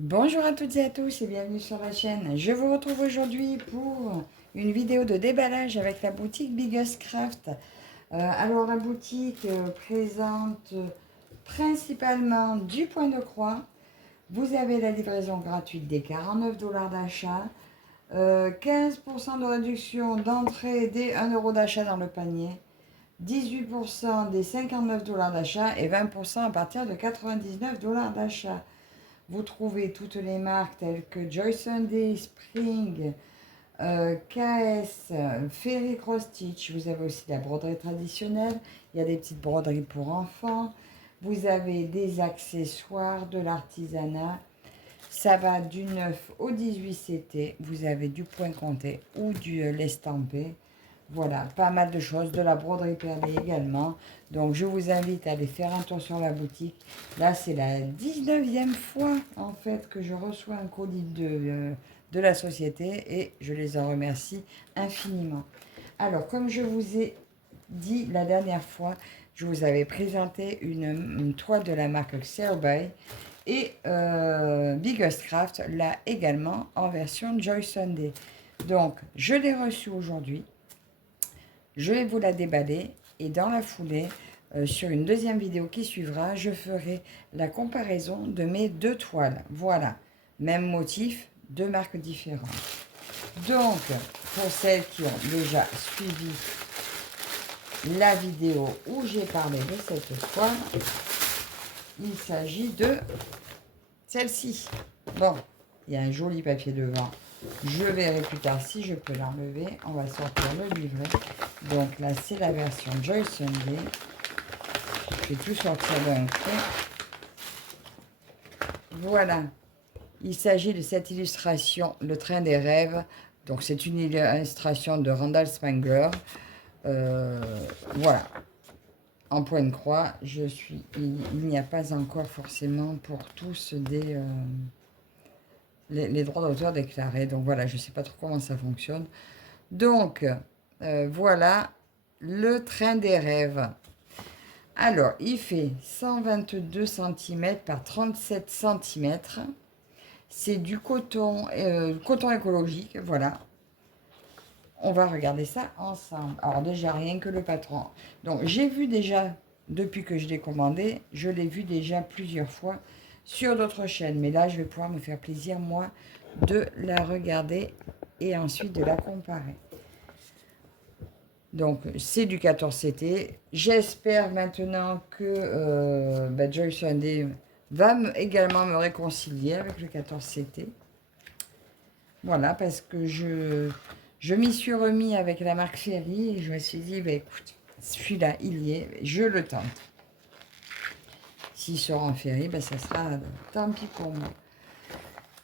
Bonjour à toutes et à tous et bienvenue sur la chaîne. Je vous retrouve aujourd'hui pour une vidéo de déballage avec la boutique Biggest Craft. Alors la boutique présente principalement du point de croix. Vous avez la livraison gratuite des 49 $ d'achat, 15% de réduction d'entrée dès 1 € d'achat dans le panier, 18% des 59 $ d'achat et 20% à partir de 99 $ d'achat. Vous trouvez toutes les marques telles que Joy Sunday, Spring, KS, Ferry Cross Stitch. Vous avez aussi la broderie traditionnelle. Il y a des petites broderies pour enfants. Vous avez des accessoires, de l'artisanat. Ça va du 9 au 18 CT. Vous avez du point compté ou du l'estampé. Voilà, pas mal de choses, de la broderie perlée également. Donc, je vous invite à aller faire un tour sur la boutique. Là, c'est la 19e fois, en fait, que je reçois un colis de la société et je les en remercie infiniment. Alors, comme je vous ai dit la dernière fois, je vous avais présenté une toile de la marque Xeroby et Biggest Craft l'a également en version Joy Sunday. Donc, je l'ai reçue aujourd'hui. Je vais vous la déballer et dans la foulée, sur une deuxième vidéo qui suivra, je ferai la comparaison de mes deux toiles. Voilà, même motif, deux marques différentes. Donc, pour celles qui ont déjà suivi la vidéo où j'ai parlé de cette toile, il s'agit de celle-ci. Bon, il y a un joli papier devant. Je verrai plus tard si je peux l'enlever. On va sortir le livret. Donc là, c'est la version Joy Sunday. Je vais tout sortir d'un coup. Voilà. Il s'agit de cette illustration, Le Train des Rêves. Donc c'est une illustration de Randall Spangler. Voilà. En point de croix, il n'y a pas encore forcément pour tous les droits d'auteur déclarés. Donc voilà, je ne sais pas trop comment ça fonctionne. Donc, voilà le train des rêves. Alors, il fait 122 cm par 37 cm. C'est du coton, coton écologique, voilà. On va regarder ça ensemble. Alors déjà, rien que le patron. Donc, j'ai vu déjà, depuis que je l'ai commandé, je l'ai vu déjà plusieurs fois sur d'autres chaînes. Mais là, je vais pouvoir me faire plaisir, moi, de la regarder et ensuite de la comparer. Donc, c'est du 14CT. J'espère maintenant que Joy Sunday va également me réconcilier avec le 14CT. Voilà, parce que je m'y suis remis avec la marque Ferry et je me suis dit, bah, écoute, celui-là, il y est, je le tente. S'il sort en Ferry, bah, ça sera tant pis pour moi.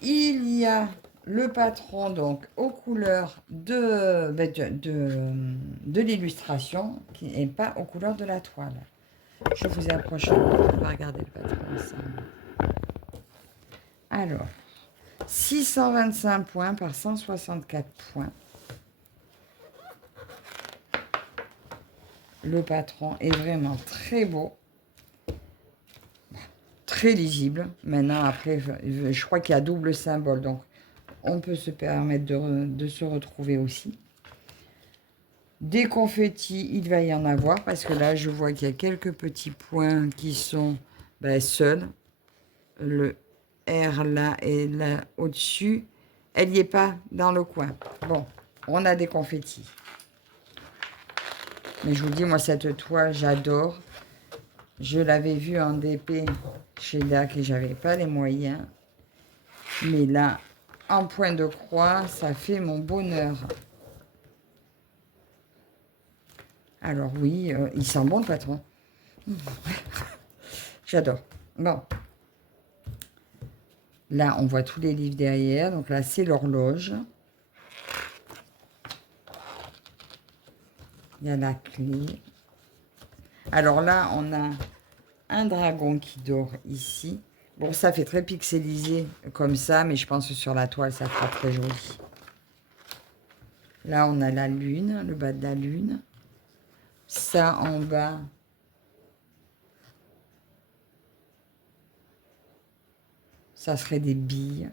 Il y a le patron donc aux couleurs de l'illustration qui n'est pas aux couleurs de la toile. Je vous approche, on va regarder le patron ensemble. Alors, 625 points par 164 points. Le patron est vraiment très beau, très lisible. Maintenant, après, je crois qu'il y a double symbole, donc on peut se permettre de se retrouver aussi. Des confettis, il va y en avoir, parce que là, je vois qu'il y a quelques petits points qui sont seuls. Le R là et là au-dessus, elle n'y est pas dans le coin. Bon, on a des confettis. Mais je vous dis, moi, cette toile, j'adore. Je l'avais vue en DP chez DAC et j'avais pas les moyens. Mais là, en point de croix, ça fait mon bonheur. Alors oui, il sent bon le patron. J'adore. Bon. Là, on voit tous les livres derrière. Donc là, c'est l'horloge. Il y a la clé. Alors là, on a un dragon qui dort ici. Bon, ça fait très pixelisé comme ça, mais je pense que sur la toile, ça fera très joli. Là, on a la lune, le bas de la lune. Ça, en bas, Ça serait des billes.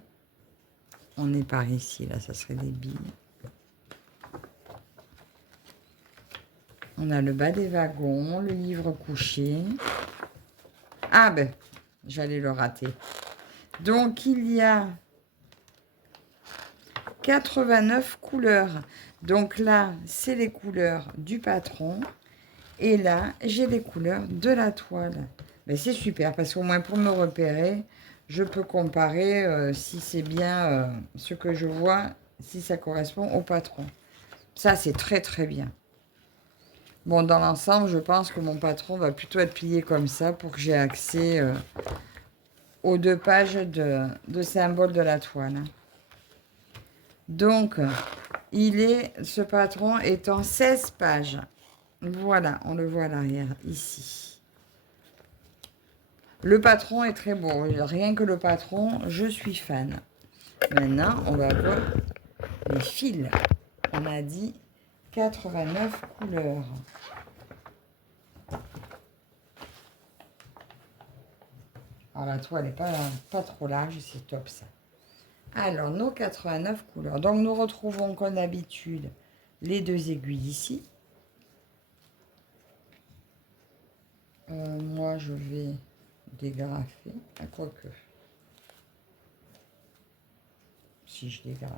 On est par ici, là, ça serait des billes. On a le bas des wagons, le livre couché. Ah ben, j'allais le rater. Donc, il y a 89 couleurs. Donc là, c'est les couleurs du patron. Et là, j'ai les couleurs de la toile. Mais c'est super, parce qu'au moins pour me repérer, je peux comparer si c'est bien ce que je vois, si ça correspond au patron. Ça, c'est très très bien. Bon, dans l'ensemble, je pense que mon patron va plutôt être plié comme ça pour que j'ai accès aux 2 pages de symboles de la toile. Donc, ce patron est en 16 pages. Voilà, on le voit à l'arrière, ici. Le patron est très beau. Rien que le patron, je suis fan. Maintenant, on va voir les fils. On a dit 89 couleurs. Alors, la toile n'est pas trop large, c'est top ça. Alors, nos 89 couleurs. Donc, nous retrouvons comme d'habitude les 2 aiguilles ici. Moi, je vais dégrafer. Ah, quoique. Si je dégrafe.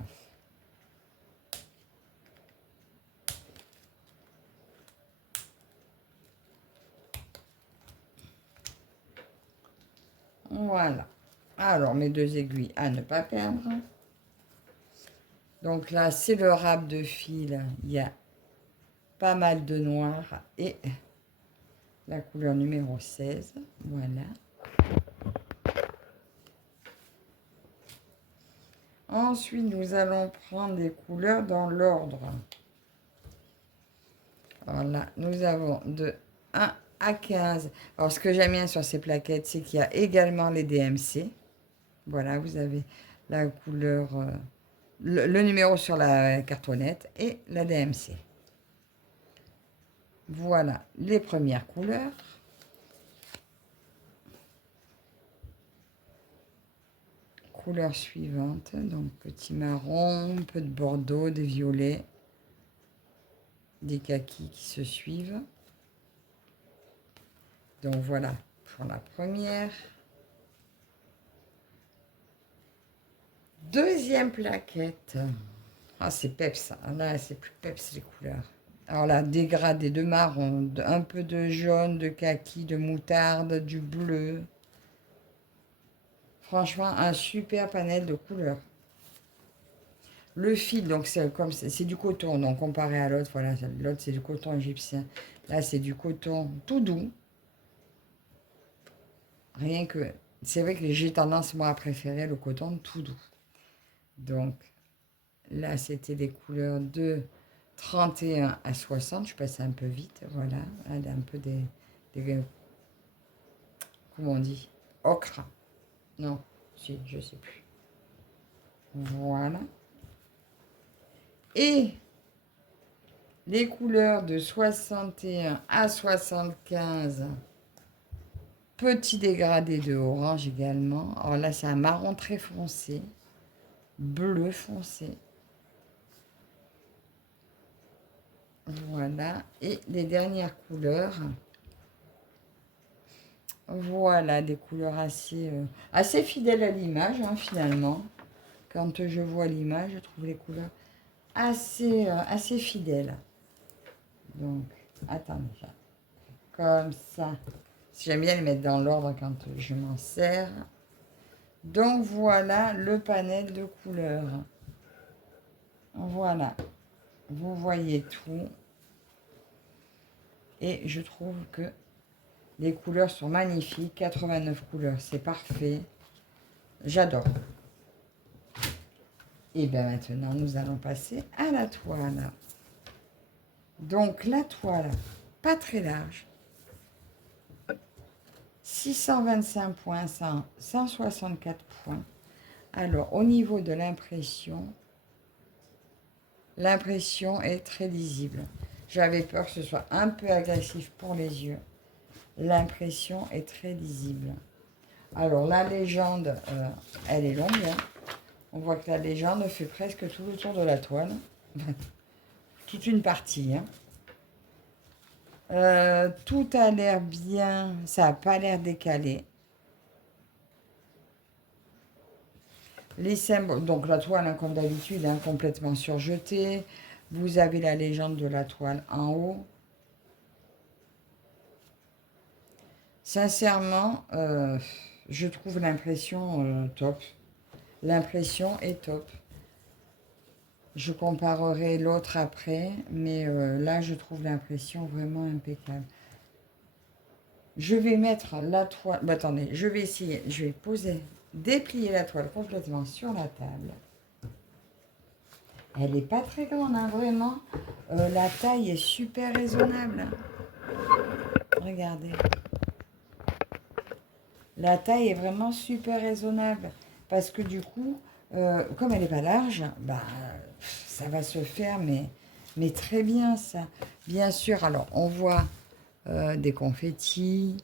Voilà. Alors, mes 2 aiguilles à ne pas perdre. Donc là, c'est le râpe de fil. Il y a pas mal de noir et la couleur numéro 16. Voilà. Ensuite, nous allons prendre des couleurs dans l'ordre. Voilà, nous avons de 1 à 15. Alors, ce que j'aime bien sur ces plaquettes, c'est qu'il y a également les DMC. Voilà, vous avez la couleur, le numéro sur la cartonnette et la DMC. Voilà les premières couleurs. Couleur suivante, donc petit marron, un peu de bordeaux, des violets, des kakis qui se suivent. Donc voilà pour la première. Deuxième plaquette. Ah, c'est peps. Là, c'est plus peps les couleurs. Alors là, dégradé de marron, un peu de jaune, de kaki, de moutarde, du bleu. Franchement, un super panel de couleurs. Le fil, donc c'est du coton, donc comparé à l'autre, voilà, l'autre c'est du coton égyptien. Là, c'est du coton tout doux. Rien que, c'est vrai que j'ai tendance, moi, à préférer le coton tout doux. Donc, là, c'était des couleurs de 31 à 60. Je passe un peu vite, voilà. Elle a un peu des comment on dit? Ocre. Non, si, je sais plus. Voilà. Et les couleurs de 61 à 75, petit dégradé de orange également. Alors là, c'est un marron très foncé, bleu foncé. Voilà. Et les dernières couleurs. Voilà, des couleurs assez fidèles à l'image, hein, finalement. Quand je vois l'image, je trouve les couleurs assez fidèles. Donc, attendez, comme ça. J'aime bien les mettre dans l'ordre quand je m'en sers. Donc, voilà le panel de couleurs. Voilà. Vous voyez tout. Et je trouve que les couleurs sont magnifiques. 89 couleurs, c'est parfait. J'adore. Et bien maintenant, nous allons passer à la toile. Donc, la toile, pas très large. 625 points, 164 points. Alors, au niveau de l'impression est très lisible. J'avais peur que ce soit un peu agressif pour les yeux. L'impression est très lisible. Alors, la légende, elle est longue. Hein. On voit que la légende fait presque tout le tour de la toile. Toute une partie. Hein. Tout a l'air bien. Ça n'a pas l'air décalé. Les symboles, donc la toile, hein, comme d'habitude, hein, complètement surjetée. Vous avez la légende de la toile en haut. Sincèrement, je trouve l'impression top. L'impression est top. Je comparerai l'autre après, mais là, je trouve l'impression vraiment impeccable. Je vais mettre la toile... Bah, attendez, je vais essayer, je vais poser, déplier la toile complètement sur la table. Elle n'est pas très grande, hein, vraiment. La taille est super raisonnable. Regardez. La taille est vraiment super raisonnable. Parce que du coup, comme elle n'est pas large, bah, ça va se faire, mais très bien, ça. Bien sûr, alors, on voit des confettis.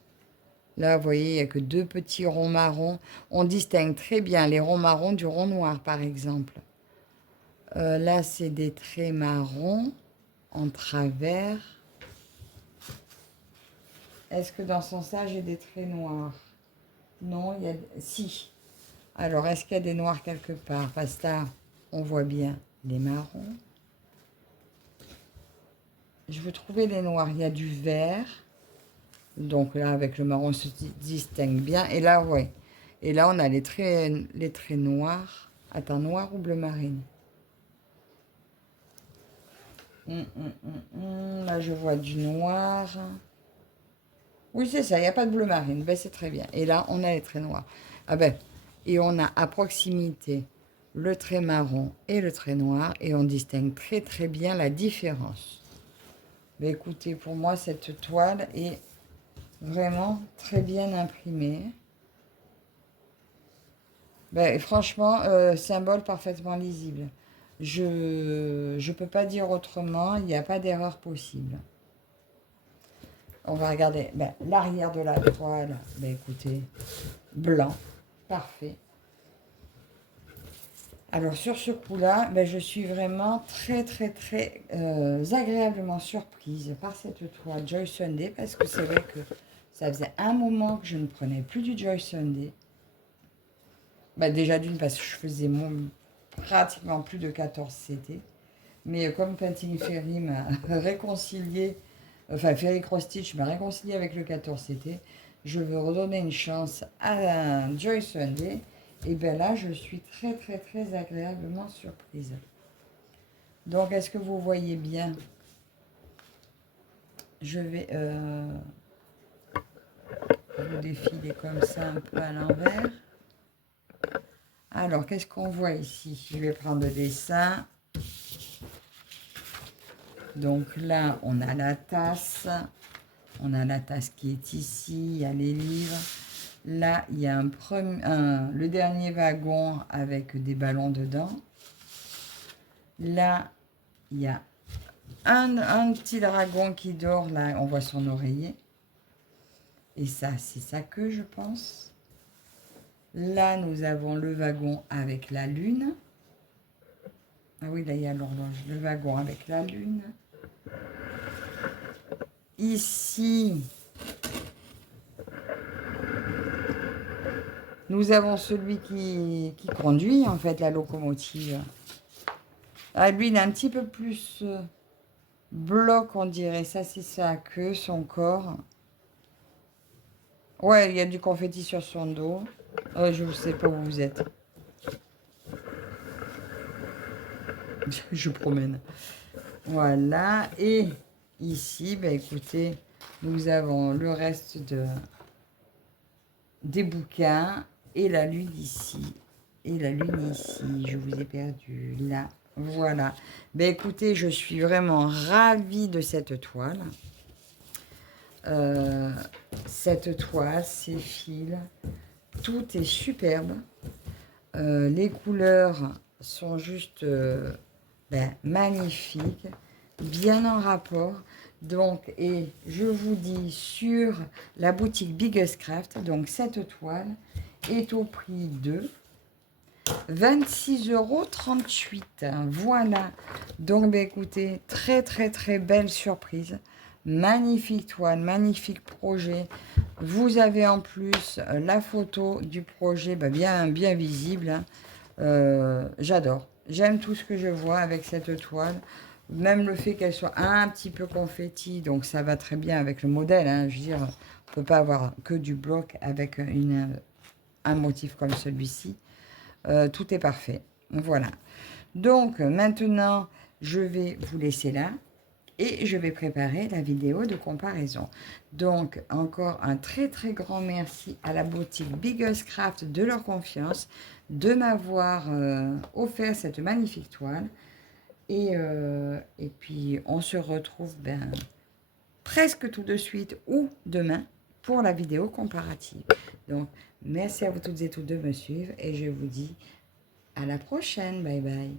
Là, vous voyez, il n'y a que 2 petits ronds marrons. On distingue très bien les ronds marrons du rond noir, par exemple. Là, c'est des traits marrons en travers. Est-ce que dans son sens, j'ai des traits noirs? Non, il y a... Si. Alors, est-ce qu'il y a des noirs quelque part? Parce que là, on voit bien les marrons. Je veux trouver les noirs. Il y a du vert. Donc là, avec le marron, on se distingue bien. Et là, ouais. Et là, on a les traits noirs. Attends, noir ou bleu marine? Là, je vois du noir. Oui, c'est ça, il n'y a pas de bleu marine. Ben, c'est très bien. Et là, on a les traits noirs. Ah ben, et on a à proximité le trait marron et le trait noir. Et on distingue très, très bien la différence. Ben, écoutez, pour moi, cette toile est vraiment très bien imprimée. Ben, franchement, symbole parfaitement lisible. Je ne peux pas dire autrement, il n'y a pas d'erreur possible. On va regarder l'arrière de la toile. Ben, écoutez, blanc, parfait. Alors sur ce coup-là, ben, je suis vraiment très très très agréablement surprise par cette toile Joy Sunday parce que c'est vrai que ça faisait un moment que je ne prenais plus du Joy Sunday. Ben, déjà d'une parce que je faisais pratiquement plus de 14 CT. Mais comme Painting Ferry m'a réconcilié, enfin Ferry Cross Stitch m'a réconcilié avec le 14 CT, je veux redonner une chance à Joy Sunday. Et bien là, je suis très très très agréablement surprise. Donc, est-ce que vous voyez bien? Je vais vous défiler comme ça un peu à l'envers. Alors, qu'est-ce qu'on voit ici? Je vais prendre le dessin. Donc là, on a la tasse. On a la tasse qui est ici. Il y a les livres. Là, il y a le dernier wagon avec des ballons dedans. Là, il y a un petit dragon qui dort. Là, on voit son oreiller. Et ça, c'est sa queue, je pense. Là, nous avons le wagon avec la lune. Ah oui, là, il y a l'horloge. Le wagon avec la lune. Ici, nous avons celui qui conduit, en fait, la locomotive. Ah, lui, il est un petit peu plus bloc, on dirait. Ça, c'est sa queue, son corps. Ouais, il y a du confetti sur son dos. Je ne sais pas où vous êtes. Je promène. Voilà. Et ici, ben, écoutez, nous avons le reste des bouquins et la lune ici. Et la lune ici. Je vous ai perdu là. Voilà. Ben, écoutez, je suis vraiment ravie de cette toile. Cette toile, ces fils, tout est superbe. Les couleurs sont juste magnifiques, bien en rapport. Donc, et je vous dis sur la boutique Biggest Craft, donc cette toile est au prix de 26,38 €. Voilà. Donc, bah, écoutez, très, très, très belle surprise. Magnifique toile, magnifique projet. Vous avez en plus la photo du projet bien, bien visible. Hein. J'adore. J'aime tout ce que je vois avec cette toile. Même le fait qu'elle soit un petit peu confetti, donc ça va très bien avec le modèle. Hein. Je veux dire, on ne peut pas avoir que du bloc avec un motif comme celui-ci. Tout est parfait. Voilà. Donc, maintenant, je vais vous laisser là. Et je vais préparer la vidéo de comparaison. Donc, encore un très très grand merci à la boutique Biggest Craft de leur confiance, de m'avoir offert cette magnifique toile. Et puis, on se retrouve presque tout de suite ou demain pour la vidéo comparative. Donc, merci à vous toutes et tous de me suivre et je vous dis à la prochaine. Bye bye.